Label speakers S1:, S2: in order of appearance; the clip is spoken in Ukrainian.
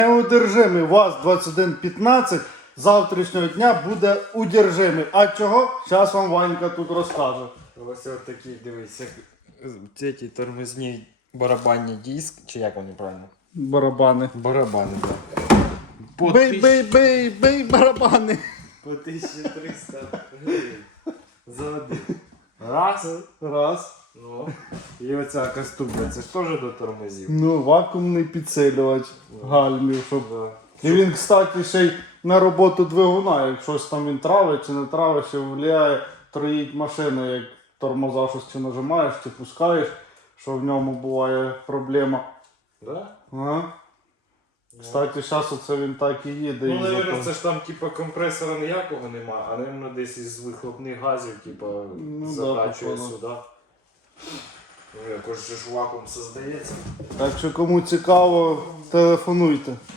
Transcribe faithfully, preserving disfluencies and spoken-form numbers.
S1: Неудержимий ВАЗ двадцять один п'ятнадцять з завтрашнього дня буде удержимий. А чого? Зараз вам Ванька тут розкаже.
S2: Ось от такі, дивись, як ці ті тормозні барабанні диск, чи як вони правильно?
S1: Барабани.
S2: Барабани, так. По
S1: Бей,
S2: тисяч-
S1: бей, бей, бей барабани.
S2: По тисяча триста гривень за один. Раз.
S1: Раз.
S2: Ну. І оця кастубля, це ж теж до тормозів.
S1: Ну, вакуумний підсилювач гальмів, щоб.
S2: Да.
S1: І він, кстати, ще й на роботу двигуна, як щось там він травить чи не травить, що впливає, троїть машину, як тормоза щось чи нажимаєш, чи пускаєш, що в ньому буває проблема.
S2: Да?
S1: Ага. Кстати, зараз оце він так і їде.
S2: Ну,
S1: із-за
S2: наверное,
S1: того.
S2: це ж там типа компресора ніякого нема, а наверное, десь із вихлопних газів, типа,
S1: Ну, да,
S2: закачує
S1: походу.
S2: сюди. Ну, якось же ж вакуум создається.
S1: Так що кому цікаво, телефонуйте.